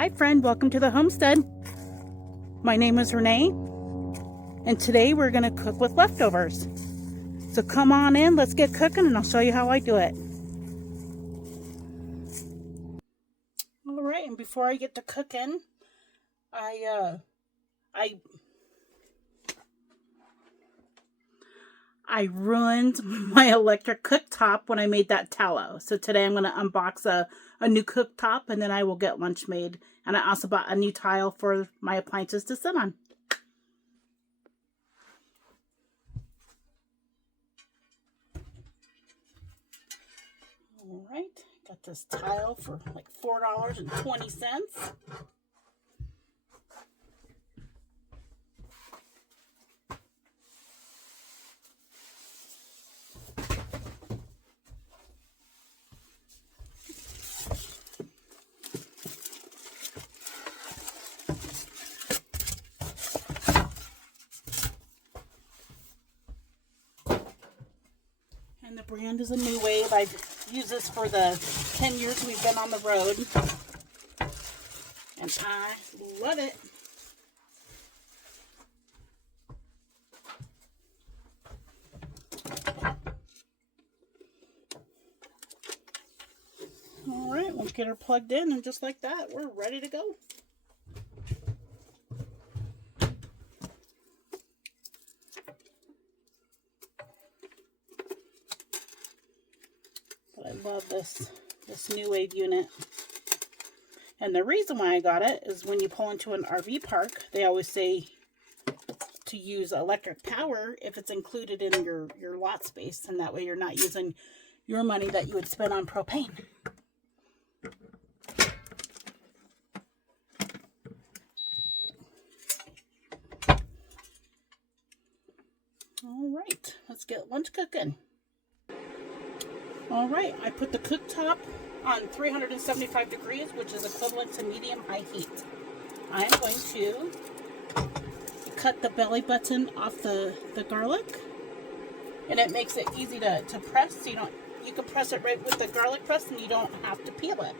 Hi friend, welcome to the homestead. My name is Renee, and today we're going to cook with leftovers. So come on in, let's get cooking, and I'll show you how I do it. Alright, and before I get to cooking, I ruined my electric cooktop when I made that tallow. So today I'm going to unbox a new cooktop, and then I will get lunch made. And I also bought a new tile for my appliances to sit on. Alright, got this tile for like $4.20. And the brand is a Nuwave. I've used this for the 10 years we've been on the road. And I love it. Alright, we'll get her plugged in, and just like that, we're ready to go. But I love this Nuwave unit. And the reason why I got it is when you pull into an RV park, they always say to use electric power if it's included in your lot space, and that way you're not using your money that you would spend on propane. Alright, let's get lunch cooking. Alright, I put the cooktop on 375 degrees, which is equivalent to medium-high heat. I'm going to cut the belly button off the garlic, and it makes it easy to press. So you can press it right with the garlic press, and you don't have to peel it.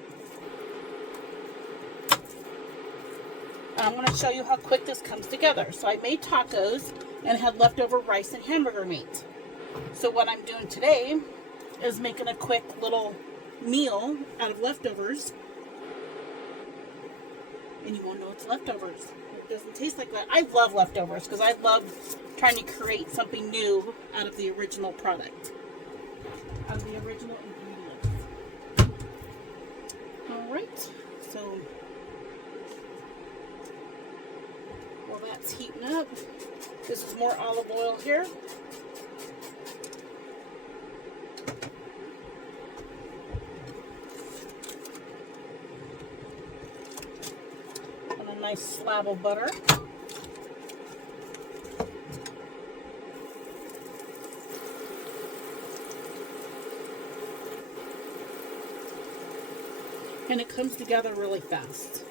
I'm going to show you how quick this comes together. So I made tacos and had leftover rice and hamburger meat. So what I'm doing today is making a quick little meal out of leftovers. And you won't know it's leftovers. It doesn't taste like that. I love leftovers because I love trying to create something new out of the original product. Out of the original ingredients. Alright, so while that's heating up, this is more olive oil here. And a nice slab of butter. And it comes together really fast.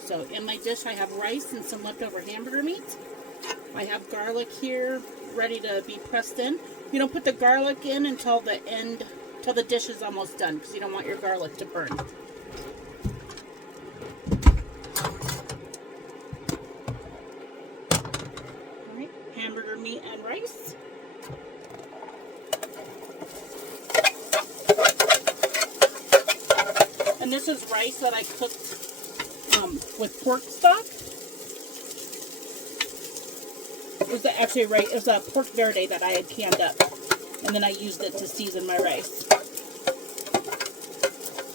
So in my dish I have rice and some leftover hamburger meat. I have garlic here ready to be pressed in. You don't put the garlic in until the end, till the dish is almost done, because you don't want your garlic to burn. Alright, hamburger meat and rice. And this is rice that I cooked with pork stock. It was actually right. It was a pork verde that I had canned up, and then I used it to season my rice.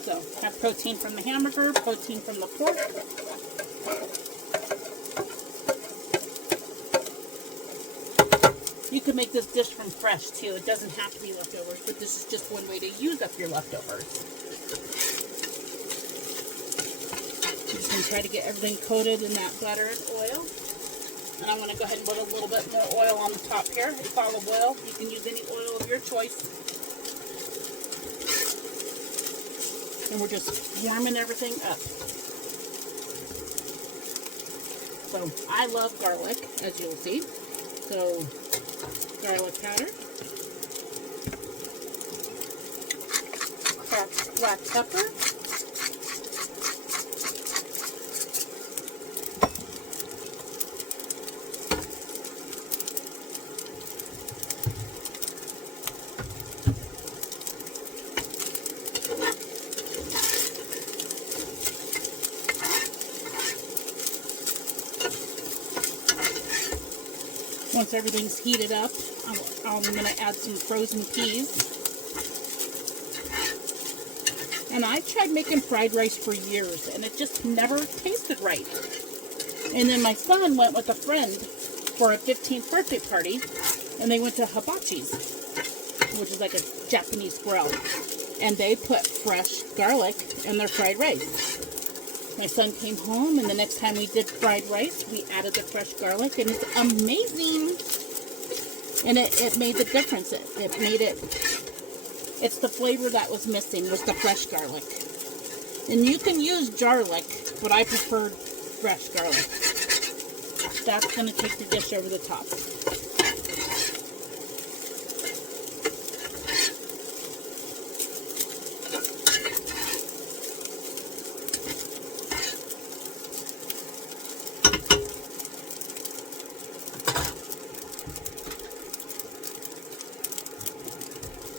So have protein from the hamburger, protein from the pork. You can make this dish from fresh too. It doesn't have to be leftovers, but this is just one way to use up your leftovers. And try to get everything coated in that butter and oil. And I'm going to go ahead and put a little bit more oil on the top here. It's olive oil. You can use any oil of your choice. And we're just warming everything up. So I love garlic, as you'll see. So garlic powder, cracked black pepper, Once everything's heated up, I'm going to add some frozen peas. And I tried making fried rice for years, and it just never tasted right. And then my son went with a friend for a 15th birthday party, and they went to Hibachi's, which is like a Japanese grill. And they put fresh garlic in their fried rice. My son came home, and the next time we did fried rice, we added the fresh garlic, and it's amazing. And it made the difference. It made it, it's the flavor that was missing, was the fresh garlic. And you can use garlic, but I preferred fresh garlic. That's going to take the dish over the top.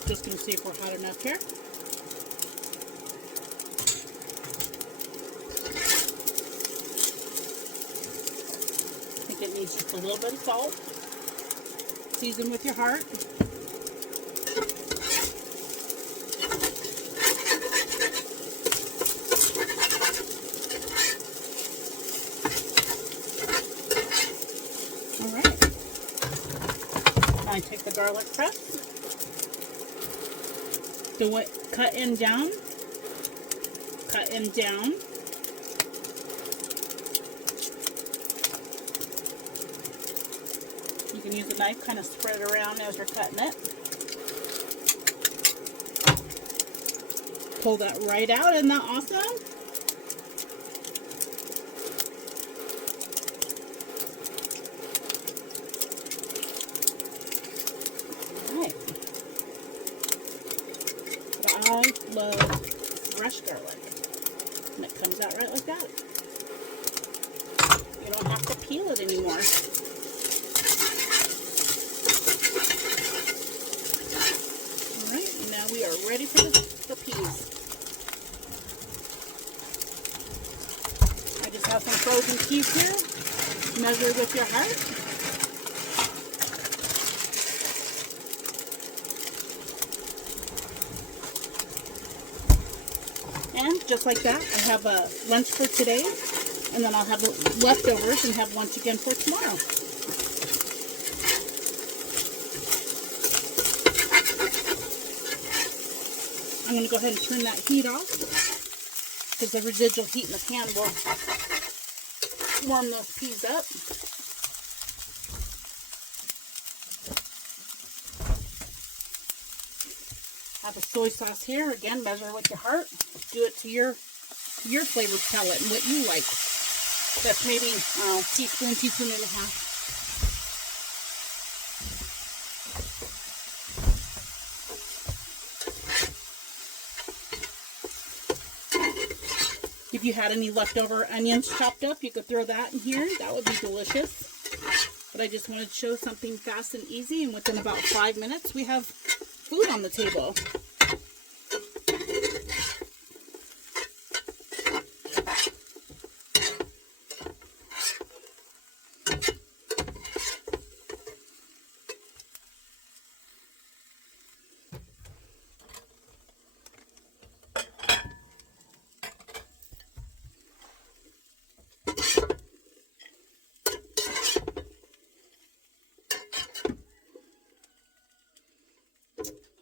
Just going to see if we're hot enough here. I think it needs just a little bit of salt. Season with your heart. All right. Now I take the garlic press. Do it, cut in down, cut in down. You can use a knife, kind of spread it around as you're cutting it. Pull that right out, isn't that awesome? I love fresh garlic, and it comes out right like that. You don't have to peel it anymore. Alright, and now we are ready for the peas. I just have some frozen peas here. Measure with your heart. And just like that, I have a lunch for today, and then I'll have leftovers and have lunch again for tomorrow. I'm going to go ahead and turn that heat off, because the residual heat in the pan will warm those peas up. I have a soy sauce here. Again, measure with your heart. Do it to your flavor palette and what you like. That's maybe teaspoon and a half. If you had any leftover onions chopped up, you could throw that in here. That would be delicious. But I just wanted to show something fast and easy, and within about 5 minutes, we have food on the table.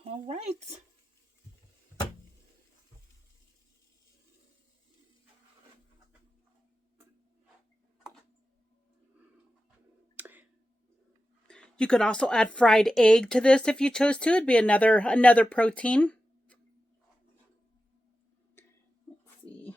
All right. You could also add fried egg to this if you chose to. It'd be another protein. Let's see.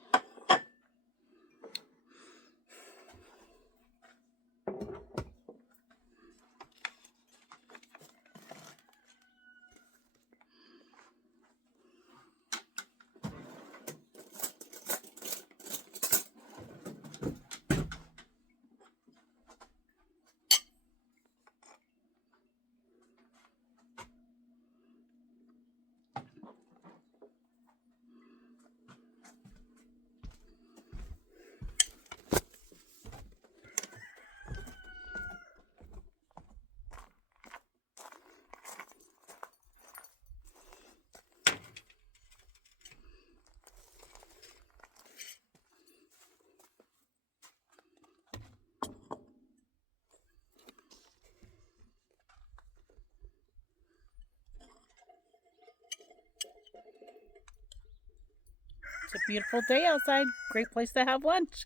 beautiful day outside. Great place to have lunch.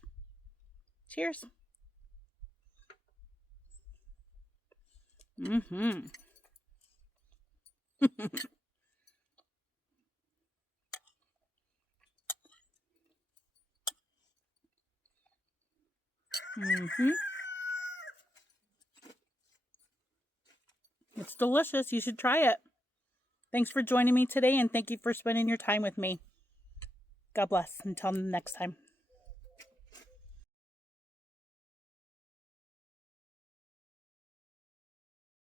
Cheers. Mm-hmm. Mm-hmm. It's delicious. You should try it. Thanks for joining me today, and thank you for spending your time with me. God bless. Until next time.